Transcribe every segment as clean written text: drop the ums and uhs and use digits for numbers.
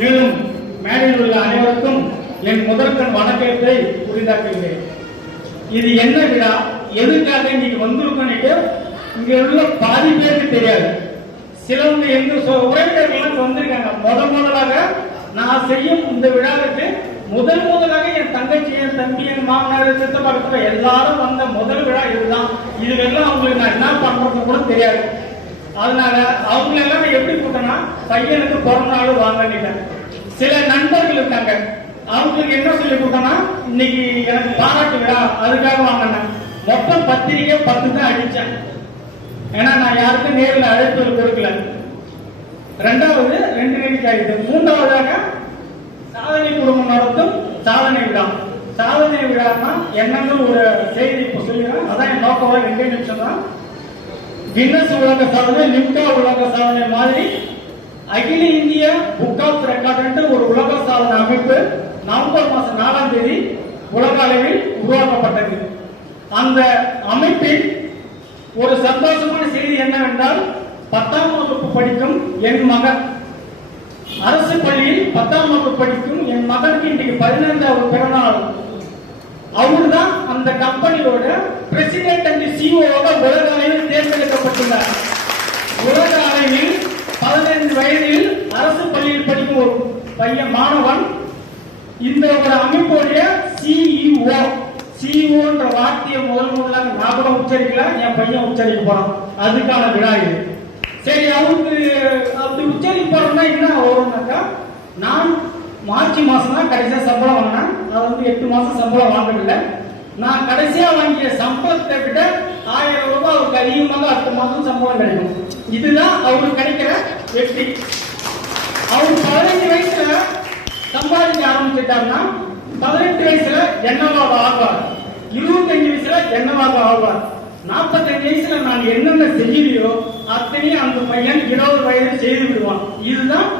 மேலும் மேடையில் உள்ள அனைவருக்கும் என் முதற்கண் வணக்கத்தை உரிதாக்குகிறேன். இது என்ன விழா, எதுக்காக இன்னைக்கு வந்திருக்கோன்னு இங்க உள்ள பாதி பேருக்கு தெரியாது. சிலவங்க எங்க உறவினர்கள் வந்திருக்காங்க. முதலாக நான் செய்யும் இந்த விழாவுக்கு முதலாக என் தங்கச்சி, என் தம்பி, என் மாமனார், சித்தப்பா எல்லாரும் வந்த முதல் விழா இதுதான். இதுவெல்லாம் அவங்களுக்கு நான் என்ன பண்றது கூட தெரியாது. அதனால அவங்க எல்லாம் எப்படி கூட்டனா பையனுக்கு பிறந்த நாள் வாங்கிட்டேன். சில நண்பர்கள் இருக்காங்க, அவங்களுக்கு என்ன சொல்லி கூட்டனா இன்னைக்கு எனக்கு பாராட்டு விழா, அதுக்காக வாங்கினேன். மொத்தம் பத்திரிக்கை 10 தான் அடிச்சேன். ஏன்னா நான் யாருக்கும் நேரில் அழைப்புகள் கொடுக்கல. ரெண்டாவது 2 நிமிஷம் ஆயிடுது. மூன்றாவதாக சாதனை குடும்பம் நடத்தும் சாதனை விழா. சாதனை விழான்னா என்னன்னு ஒரு செய்தி இப்ப சொல்லுறேன். அதான் என் நோக்கம். 2 நிமிஷம் தான். கின்னஸ் உலக சாதனை, லிம்கா உலக சாதனை மாதிரி அகில இந்திய புக் ஆஃப் ரெக்கார்ட் ஒரு உலக சாதனை அமைப்பு நவம்பர் மாதம் 4ஆம் தேதி உலக அளவில் உருவாக்கப்பட்டது. அந்த அமைப்பில் ஒரு சந்தோஷமான செய்தி என்னவென்றால், 10ஆம் வகுப்பு படிக்கும் என் மகன், அரசு பள்ளியில் 10ஆம் வகுப்பு படிக்கும் என் மகனுக்கு இன்றைக்கு 15வது பிறந்தநாள். அவர் தான் அந்த கம்பெனியோட பிரசிடென்ட் அண்ட் சிஓவாக உலக அளவில் தேர்ந்தெடுக்கப்பட்டுள்ளார். உலக அளவில் 15 வயதில் அரசு பள்ளியில் படிக்கும் ஒரு பையன் மாணவன் இந்த ஒரு அமைப்புடைய சிஇஓ. சிஓன்ற வார்த்தையை முதலாக ஞாபகம் உச்சரிக்கல, என் பையன் உச்சரிக்க போறான். அதுக்கான விழா இது. சரி, அவருக்கு அப்படி உச்சரிக்க போறோம்னா என்ன வரும்னாக்கா, நான் மார்ச் மாசம் தான் கடைசியா சம்பளம் வாங்கினேன். அது 8 மாசம் சம்பளம் வாங்கவில்லை. நான் கடைசியா வாங்கிய சம்பளத்தை விட 1000 ரூபாய் அவருக்கு அதிகமாக அடுத்த மாதம் சம்பளம் கிடைக்கும். இதுதான் அவருக்கு கிடைக்கிற வெற்றி. அவர் 15 வயசுல சம்பாதிக்க ஆரம்பிச்சுட்டாருன்னா 18 வயசுல என்னவாக ஆவார், 25 வயசுல என்னவாக ஆவார், 45 வயசுல நான் என்னென்ன செய்யலையோ அத்தனையும் அந்த பையன் 20 வயது செய்து விடுவான். இதுதான்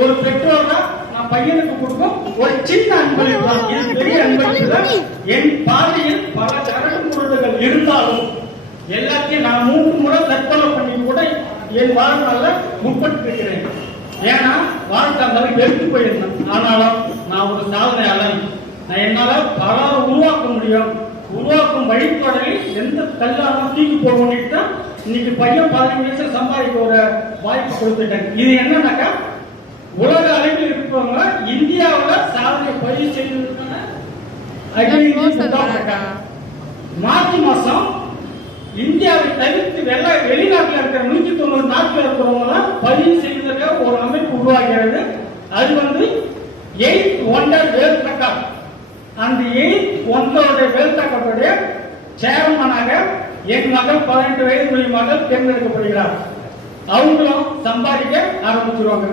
ஒரு பெற்றோரா நான் பையனுக்கு கொடுக்கும் ஒரு சின்ன அன்பளிப்பு தான். இது பெரிய அன்பளிப்பு தான். என் பாதையில் பல கரடு முரடுகள் இருந்தாலும் எல்லாத்தையும் நான் 3 முறை தற்கொலை பண்ணி கூட என் வாழ்நாள்ல முற்பட்டு இருக்கிறேன். ஏன்னா வாழ்க்கை அந்த வெறுத்து போயிருந்தேன். ஆனாலும் நான் ஒரு சாதனையாளன். நான் என்னால பல உருவாக்க முடியும். உருவாக்கும் வழிபாடுகளில் எந்த கல்லாலும் தூக்கி போகணும்னு தான் இன்னைக்கு பையன் 15 வயசுல சம்பாதிக்க ஒரு வாய்ப்பு கொடுத்துட்டேன். இது என்னன்னாக்கா, உலக அளவில் இருப்பவங்க இந்தியாவில் சாதனை பதிவு செய்வதற்கான மார்ச் மாசம் இந்தியாவை தவிர்த்து வெளிநாட்டில் இருக்கிற 190 நாட்டில் இருக்கிறவங்க பதிவு செய்வதற்காக ஒரு அமைப்பு உருவாகிறது. அது 8 ஒண்டர் வேர்ல்ட் ரெக்கார்ட். அந்த 8 ஒண்டரோட வேர்ல்ட் ரெக்கார்டுடைய சேர்மனாக என் மகள் 18 வயது மகள் தேர்ந்தெடுக்கப்படுகிறார். அவங்களும் சம்பாதிக்க ஆரம்பிச்சிருவாங்க.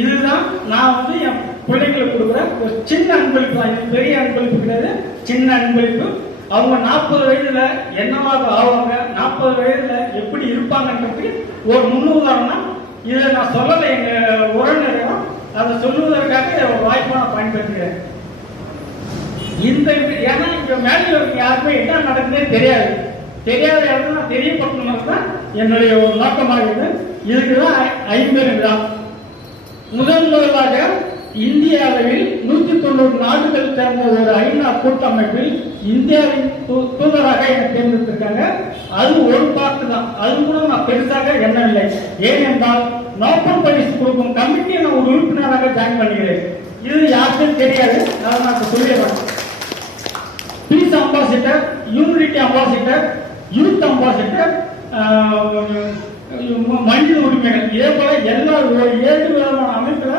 இதுதான் நான் என் பிள்ளைங்களுக்கு கொடுக்குற ஒரு சின்ன அன்பளிப்பு தான். இது பெரிய அன்பளிப்பு கிடையாது, சின்ன அன்பளிப்பு. அவங்க 40 வயதுல என்னவாக ஆவாங்க, 40 வயதுல எப்படி இருப்பாங்கன்றது ஒரு முன்னுதாரணம். இதை நான் சொல்லலை, எங்க உறவினரும் அதை சொல்லுவதற்காக ஒரு வாய்ப்பை நான் பயன்படுத்துகிறேன். ஏன்னா இங்க மேலே யாருமே என்ன நடக்குதுன்னே தெரியாத இடத்துல நான் தெரியப்படுத்தணும் தான் என்னுடைய ஒரு நோக்கமாக. இதுக்குதான் 50 விழா. முதலாக இந்திய அளவில் 190 நாடுகள் சேர்ந்த ஒரு ஐநா கூட்டமைப்பில் இந்தியாவின் தூதராக என்னை தேர்ந்தெடுத்திருக்காங்க. அது ஒரு பார்த்து தான். அது கூட நான் பெருசாக எண்ணவில்லை. ஏனென்றால் நோபல் பரிசு கொடுக்கும் கமிட்டியை நான் ஒரு உறுப்பினராக ஜாயின் பண்ணுகிறேன். இது யாருக்கும் தெரியாது, அதை நான் சொல்லிடுறேன். Peace ambassador, unity ambassador, youth ambassador, மனித உரிமைகள், இதே போல எல்லா 7 விதமான அமைப்புல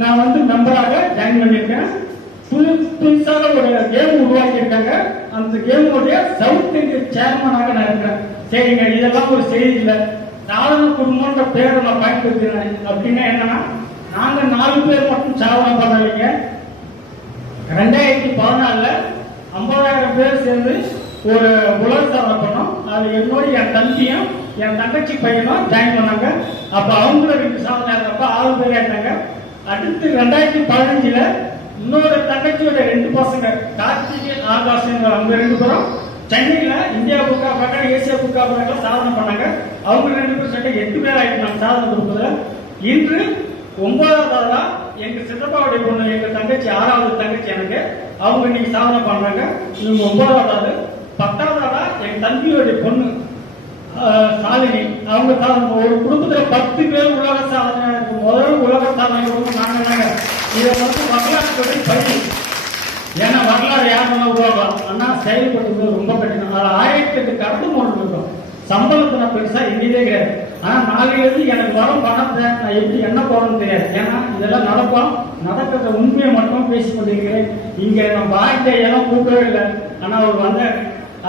நான் மெம்பராக ஜாயின் பண்ணியிருக்கேன். புதுசாக ஒரு கேம் உருவாக்கி இருக்காங்க. அந்த கேமுடைய சவுத் இந்திய சேர்மனாக நான் இருக்கிறேன். சரிங்க, இதெல்லாம் ஒரு செய்தி இல்லை. சாதனை குடும்பம்ன்ற பேரை நான் பயன்படுத்தினேன். அப்படின்னா என்னன்னா, நாங்க 4 பேர் மட்டும் சாதனை பண்ணலைங்க. 2014 50,000 பேர் சேர்ந்து ஒரு உலக சாதனை பண்ணோம். அது என்னோட என் தம்பியும் என் தங்கச்சி பையனும் ஜாயின் பண்ணாங்க. அப்ப அவங்கள 2 சாதனை இருக்கப்ப 6 பேர் ஆயிட்டாங்க. அடுத்து 2015 இன்னொரு தங்கச்சியோட 2 பசங்க, கார்த்திகை ஆகாஷ், அவங்க 2 பேரும் சென்னையில India book of record, Asia book of record சாதனை பண்ணாங்க. அவங்க 2 பேர் சேர்த்து 8 பேர் ஆயிட்டு சாதனை கொடுப்பதில். இன்று 9வது எங்க சித்தப்பாவுடைய பொண்ணு, எங்க தங்கச்சி 6வது தங்கச்சி எனக்கு, அவங்க இன்னைக்கு சாதனை பண்றாங்க. இவங்க 9வது. 10வதா என் தம்பியோடைய பொண்ணு சாலினி, அவங்க ஒரு குடும்பத்துல 10 பேர் உலக சாதனை, முதல் உலக சாதனை நாங்க. இதை வரலாற்று பள்ளி, ஏன்னா வரலாறு யார் நல்லா உருவாக்கலாம், ஆனா செயல்படுறது ரொம்ப கடினம். அது 1008 கடந்து ஒன்று இருக்கும். சம்பளத்தை நான் பெருசா எங்கேயே கிடையாது. ஆனா நாளைக்கு எனக்கு வரும் பணத்தை நான் எப்படி என்ன போறோம்னு தெரியாது. ஏன்னா இதெல்லாம் நடக்கும், நடக்கிறத உண்மையை மட்டும் பேசி கொண்டிருக்கிறேன். இங்க நான் பாய்ந்த எல்லாம் கூப்பிடவே இல்லை. ஆனா அவர் வந்த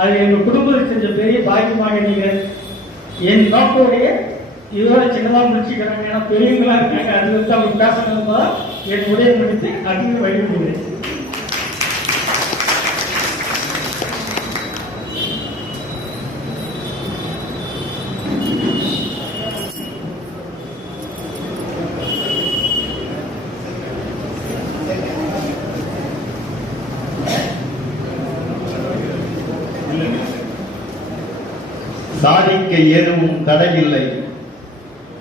அது எங்க குடும்பத்தை செஞ்ச பெரிய பாக்கியமாக நீங்க என் நோக்கோடைய இதோட சின்னதாக முடிச்சுக்கிறாங்க. ஏன்னா பெரியவங்களா இருக்காங்க, அது வந்து அவங்க பேசணும் தான் என் உடைய முடித்து அதிக வழிபடுகிறேன். சாதிக்க எதுவும் தடையில்லை,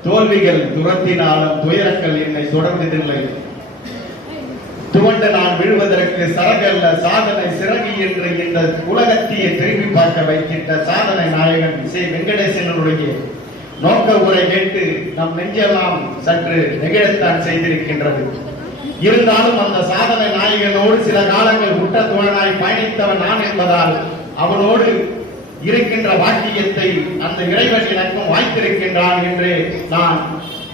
தோல்விகள் துரத்தினாலும் துயரங்கள் என்னை தொடர்ந்ததில்லை. துவண்ட நான் விழுவதற்கு சரகல்ல சாதனை சிறகு என்று இந்த உலகத்தையே திரும்பி பார்க்க வைக்கின்ற சாதனை நாயகன் சி வெங்கடேசனுடைய நோக்க உரை கேட்டு நம் நெஞ்செல்லாம் சற்று நெகிழத்தான் செய்திருக்கின்றது. இருந்தாலும் அந்த சாதனை நாயகனோடு சில காலங்கள் உற்ற தோழனாய் பயணித்தவன் நான் என்பதால் அவனோடு இருக்கின்ற வாக்கியத்தை அந்த இறைவன் எனக்கும் வாய்த்திருக்கின்றான் என்று நான்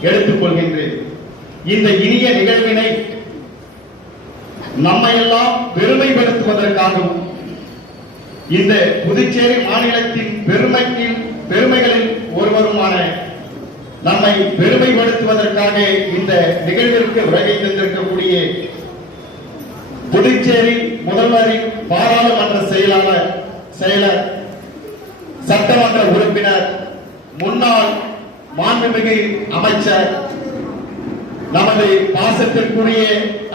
எடுத்துக் கொள்கின்றேன். இந்த இனிய நிகழ்வினை நம்மையெல்லாம் பெருமைப்படுத்துவதற்காகவும் இந்த புதுச்சேரி மாநிலத்தின் பெருமைகளில் ஒருவருமான நம்மை பெருமைப்படுத்துவதற்காக இந்த நிகழ்விற்கு வருகை தந்திருக்கக்கூடிய புதுச்சேரி முதல்வரின் பாராளுமன்ற செயலர், சட்டமன்ற உறுப்பினர், முன்னாள் மாண்புமிகு அமைச்சர், நமது பாசத்திற்குரிய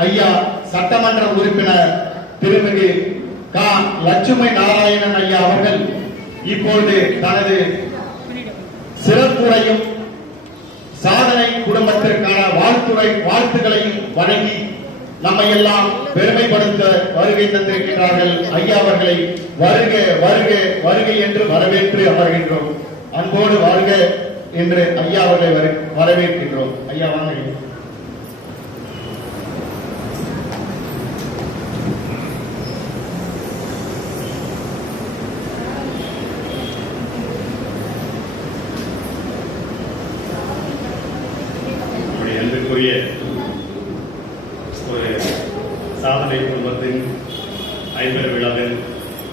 ஐயா சட்டமன்ற உறுப்பினர் திருமிகு க. லட்சுமி நாராயணன் ஐயா அவர்கள் இப்பொழுது தனது சிறப்புரையும் சாதனை குடும்பத்திற்கான வாழ்த்துக்களையும் வழங்கி நம்மையெல்லாம் பெருமைப்படுத்த வருகை தந்திருக்கிறார்கள். ஐயா அவர்களை வருக வருக வருக என்று வரவேற்று அமர்கின்றோம். அன்போடு வாழ்க என்று ஐயா அவர்களை வரவேற்கின்றோம். ஐயா வாங்க. அன்புக்குரிய ஒரு சாதனை குடும்பத்தின் 50 விழாவில்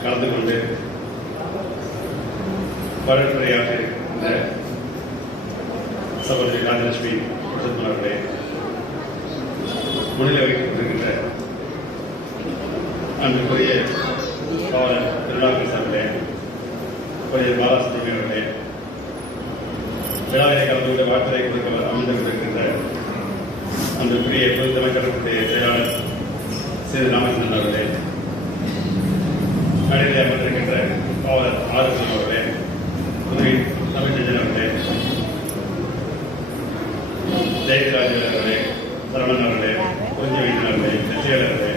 கலந்து கொண்டு வரவேற்புரையாற்றிருக்கின்ற சகோதரி ராஜலட்சுமி அவர்களே, முன்னிலை வைக்கப்பட்டிருக்கின்ற அன்புக்குரிய காவலர் திருநாகர் சார்களே, கொஞ்சம் பாலாசுமி அவர்களே, விழாவிலே கலந்து கொண்டு வாழ்த்துறை கொடுக்க அமர்ந்திருக்கின்ற அன்புக்குரிய பொதுத்தமைச்சர்களுடைய செயலாளர் சி. ராமச்சந்திரன் அவர்களே, மேடையில் அமர்ந்திருக்கின்ற காவலர் ஆரோக்கியம் அவர்களே, புதுவை தமிழ்ச்செஞ்சன் அவர்களே, ஜெயராஜ் அவர்களே, சரவணன் அவர்களே, குறிஞ்சி வைத்தன் அவர்களே, லட்சியர் அவர்களே,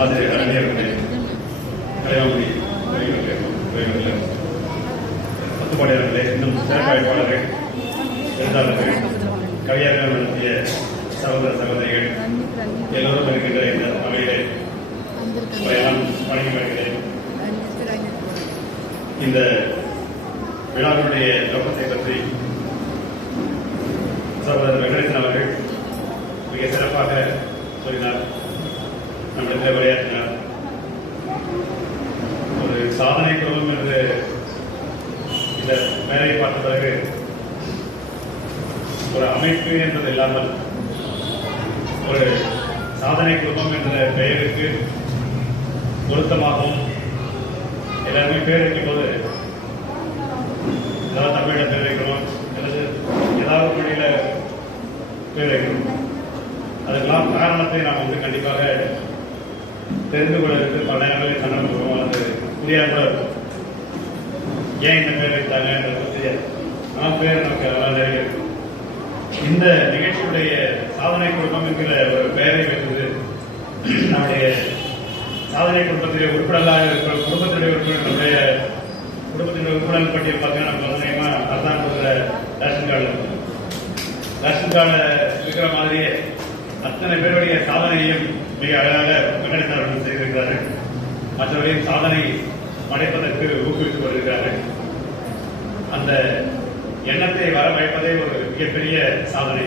ஆசிரியர் அரணியர்களே, கலைவாமொழி பத்துப்பாடியாளர்களே, இன்னும் சிறப்பு அழைப்பாளர்கள், எழுத்தாளர்கள், கவியர்கள் நடத்திய சகோதர சகோதரிகள் எல்லோரும் இருக்கின்ற இந்த அவையிலே வணங்கி வருகிறேன். இந்த விழாவினுடைய நோக்கத்தை பற்றி சகோதரர் வெங்கடேசன் அவர்கள் மிக சிறப்பாக சொல்லினார், நம்மிடத்தில் விளையாட்டினார். ஒரு சாதனை குழுமம் என்று இந்த வேலையை பார்த்த பிறகு ஒரு அமைப்பு என்பது இல்லாமல் ஒரு சாதனை குழுமம் என்ற பெயருக்கு பொருத்தமாகவும் எல்லாருமே பேர் வைக்கும் போது ஏதாவது தமிழில் பேர் வைக்கணும் அல்லது ஏதாவது மொழியில பேர் வைக்கணும். அதுக்கெல்லாம் காரணத்தை நாம் வந்து கண்டிப்பாக தெரிந்து கொள்வதற்கு பல நேரங்களில் சண்டை போடுவோம். அது புரியாத ஏன் இந்த பேர் வைத்தாங்க தெரியாது. ஆனால் பேர் நமக்கு அதெல்லாம் நிறைய இருக்கும். இந்த நிகழ்ச்சியுடைய சாதனை குடும்பம் என்கிற ஒரு பெயரை பெற்றது. நம்முடைய சாதனை குடும்பத்திலே உறுப்பினர்களாக இருக்கிற குடும்பத்தினுடைய உறுப்பினர்களுடைய குடும்பத்தினுடைய உறுப்பினர் பட்டியல் பார்த்தீங்கன்னா நம்ம அதிகமா அரசாங்கம் கொடுக்குற ரேஷன் கார்டு இருக்கிற மாதிரியே அத்தனை பேருடைய சாதனையையும் மிக அழகாக வெங்கடேசன் செய்திருக்கிறார்கள். மற்றவரையும் சாதனை படைப்பதற்கு ஊக்குவித்துக் கொண்டிருக்கிறார்கள். அந்த எண்ணத்தை வர வைப்பதே ஒரு மிகப்பெரிய சாதனை.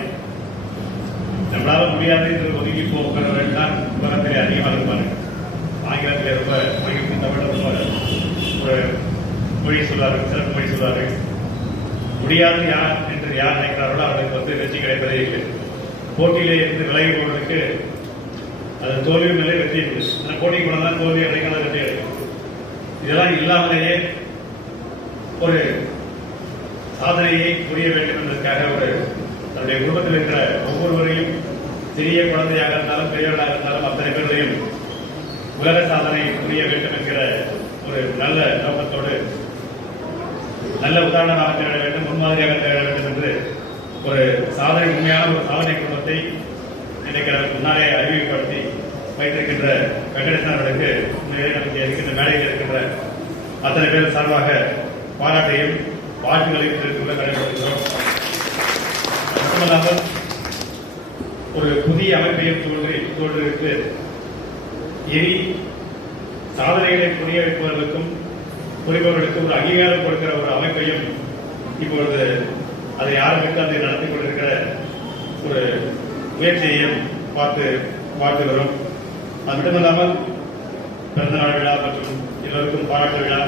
நம்மளால முடியாது என்று ஒதுங்கி போகிறவர்கள் தான் உலகத்திலே அதிகமாக இருப்பார்கள். ஆங்கிலத்திலே ரொம்ப தமிழ் ரொம்ப ஒரு மொழி சொல்வார்கள், சிறப்பு மொழி சொல்வார்கள். முடியாது யார் என்று யார் நினைக்கிறார்களோ அவர்களுக்கு வெற்றி கிடைப்பதே இல்லை. போட்டியிலே இருந்து விலகி போவதற்கு அது தோல்வியும் இல்லை, வெற்றி இல்லை. அந்த போட்டி கூட தான் தோல்வி அடைக்காத வெற்றி அடைக்கும். இதெல்லாம் இல்லாமலேயே ஒரு சாதனையை புரிய வேண்டும் என்பதற்காக ஒரு தன்னுடைய குடும்பத்தில் இருக்கிற ஒவ்வொருவரையும் சிறிய குழந்தையாக இருந்தாலும் பெரியவர்களாக இருந்தாலும் அத்தனை பேரையும் உலக சாதனை புரிய வேண்டும் என்கிற ஒரு நல்ல நோக்கத்தோடு நல்ல உதாரணமாக திகழ வேண்டும், முன்மாதிரியாக திகழ வேண்டும் என்று ஒரு சாதனை உண்மையான ஒரு சாதனை குடும்பத்தை இன்றைக்கு முன்னாலே அறிமுகப்படுத்தி வைத்திருக்கின்ற வெங்கடேசன் அவர்களுக்கு நமக்கு இருக்கின்ற மேடையில் இருக்கின்ற அத்தனை பேர் சார்பாக பாராட்டையும் வாழ்த்துக்களையும் தெரிவித்துள்ள கடைபிடிக்கிறோம். மட்டுமல்லாமல் ஒரு புதிய அமைப்பையும் தோன்றிவிட்டு இனி சாதனைகளை புரிய வைப்பவர்களுக்கும் புரிபவர்களுக்கும் ஒரு அங்கீகாரம் கொடுக்கிற ஒரு அமைப்பையும் இப்பொழுது அதை ஆரம்பித்து அதை நடத்தி கொண்டிருக்கிற ஒரு முயற்சியையும் பார்த்துகிறோம். அது மட்டுமல்லாமல் பிறந்தநாள் விழா மற்றும் எல்லோருக்கும் பாராட்டு விழா,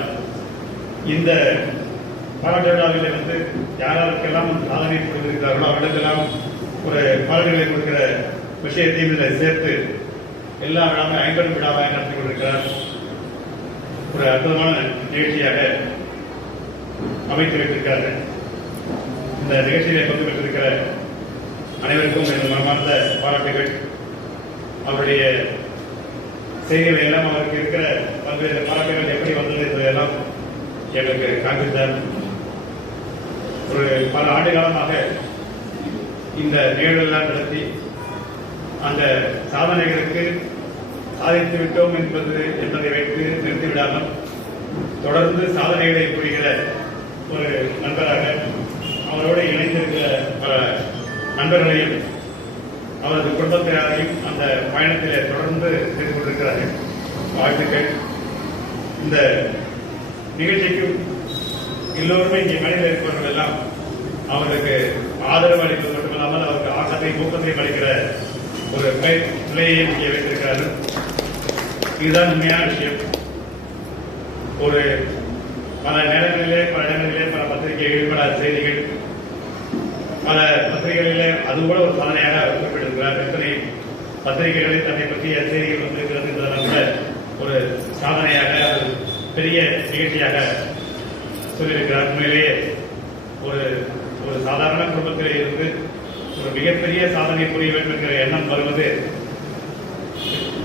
இந்த பாராட்டு விழாவில் வந்து யாராருக்கெல்லாம் சாதனை புரிந்திருக்கிறார்களோ அவர்களுக்கெல்லாம் ஒரு பாராட்டுகளை கொடுக்கிற விஷயத்தையும் இதில் சேர்த்து எல்லா விழாவும் 50 விழாவாக நடத்தி கொண்டிருக்கிறார். ஒரு அற்புதமான நிகழ்ச்சியாக அமைத்து வைத்திருக்கிறார்கள். இந்த நிகழ்ச்சியிலே பங்கு பெற்றிருக்கிற அனைவருக்கும் எனது மனமார்ந்த பாராட்டுகள். அவருடைய செய்திகளை எல்லாம் அவருக்கு இருக்கிற பல்வேறு பாராட்டுகள் எப்படி வந்தது என்பதையெல்லாம் எங்களுக்கு காண்பித்தார். ஒரு பல ஆண்டு காலமாக இந்த நிகழ்வுகளெல்லாம் நடத்தி அந்த சாதனைகளுக்கு சாதித்து விட்டோம் என்பதை வைத்து நிறுத்திவிடாமல் தொடர்ந்து சாதனைகளை புரிகிற ஒரு நண்பராக அவரோடு இணைந்திருக்கிற பல நண்பர்களையும் அவரது குடும்பத்தினரையும் அந்த பயணத்திலே தொடர்ந்து செய்து கொண்டிருக்கிறார்கள். வாழ்த்துக்கள். இந்த நிகழ்ச்சிக்கும் எல்லோருமே இங்கே மனித இருப்பவர்கள் எல்லாம் அவர்களுக்கு ஆதரவு அளிப்பது மட்டுமல்லாமல் அவருக்கு ஆக்கத்தை ஊக்கத்தையும் அளிக்கிற ஒரு நிலையை இங்கே வைத்திருக்கிறார்கள். இதுதான் உண்மையான விஷயம். ஒரு பல இடங்களிலே பல பத்திரிகைகள் பல செய்திகள் பல பத்திரிகைகளிலே அது கூட ஒரு சாதனையாக குறிப்பிட்டிருக்கிறார். எத்தனை பத்திரிகைகளில் தன்னை பற்றிய செய்திகள் வந்திருக்கிறது என்பதெல்லாம் கூட ஒரு சாதனையாக பெரிய நிகழ்ச்சியாக சொல்லியிருக்கிறார். உண்மையிலேயே ஒரு ஒரு சாதாரண குடும்பத்திலே இருந்து ஒரு மிகப்பெரிய சாதனை புரிய வேண்டும் என்கிற எண்ணம் வருவது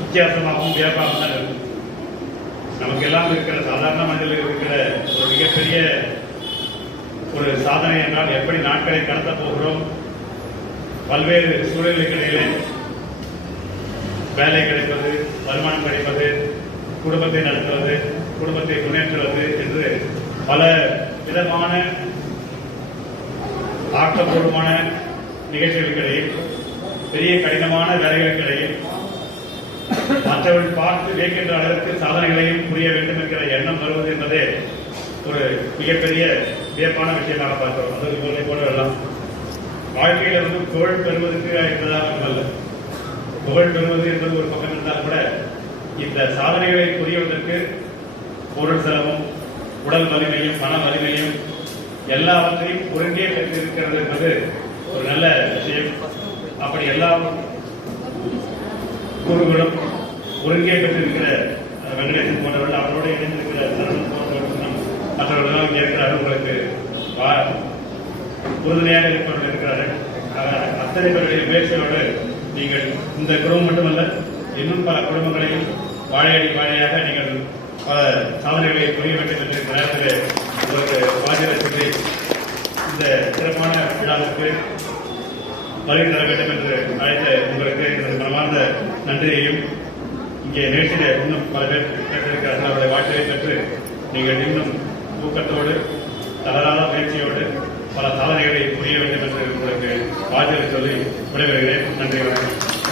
வித்தியாசமாகவும் வியப்பாகவும் தான் இருக்கும். நமக்கு எல்லாம் இருக்கிற சாதாரண மனிதர்கள் இருக்கிற ஒரு மிகப்பெரிய ஒரு சாதனை என்றால் எப்படி நாட்களை கடத்த போகிறோம், பல்வேறு சூழல்களிடையிலே வேலை கிடைப்பது, வருமானம் கிடைப்பது, குடும்பத்தை நடத்துவது, குடும்பத்தை முன்னேற்றுவது என்று பல விதமான ஆக்கப்பூர்வமான நிகழ்ச்சிகளுக்கிடையில் பெரிய கடினமான வேலைகளுக்கிடையில் மற்றவர்கள் பார்த்து வியக்கின்ற அளவிற்கு சாதனைகளையும் புரிய வேண்டும் என்கிற எண்ணம் வருவது என்பதே ஒரு மிகப்பெரிய வியப்பான விஷயமாக பார்க்கிறோம். அது இவர்களை போலவெல்லாம் வாழ்க்கையில வந்து புகழ் பெறுவதற்கு என்பதாக அல்ல. புகழ் பெறுவது என்பது ஒரு பக்கம் இருந்தால் கூட இந்த சாதனைகளை புரிவதற்கு பொருள் செலவும் உடல் வலிமையும் பண வலிமையும் எல்லாவற்றையும் ஒருங்கே பெற்றிருக்கிறது என்பது ஒரு நல்ல விஷயம். அப்படி எல்லா கூறுகளும் ஒருங்கே பெற்றிருக்கிற வெங்கடேசன் போன்றவர்கள் அவரோடு இணைந்திருக்கிற மற்றவர்கள் இங்கே இருக்கிறார்கள். உங்களுக்கு உறுதுணையாக இருப்பவர்கள் இருக்கிறார்கள். அத்தனை பேருடைய முயற்சியோடு நீங்கள் இந்த குடும்பம் மட்டுமல்ல இன்னும் பல குடும்பங்களையும் வாழையடி வாழையாக நீங்கள் பல சாதனைகளை புரிய வேண்டும் என்ற நேரத்தில் உங்களுக்கு வாழ்த்துக்களை சொல்லி இந்த சிறப்பான விழாவுக்கு வருகை தர வேண்டும் என்று அழைத்த உங்களுக்கு எனது மனமார்ந்த நன்றியையும், இங்கே நிகழ்ச்சியில இன்னும் பல பேர் கேட்டிருக்கிறார்கள், அவருடைய வாழ்க்கையை பெற்று நீங்கள் இன்னும் ஊக்கத்தோடு தளராத முயற்சியோடு பல சாதனைகளை புரிய வேண்டும் என்று உங்களுக்கு வாழ்த்துக்களை சொல்லி விடைபெறுகிறேன். நன்றி, வணக்கம்.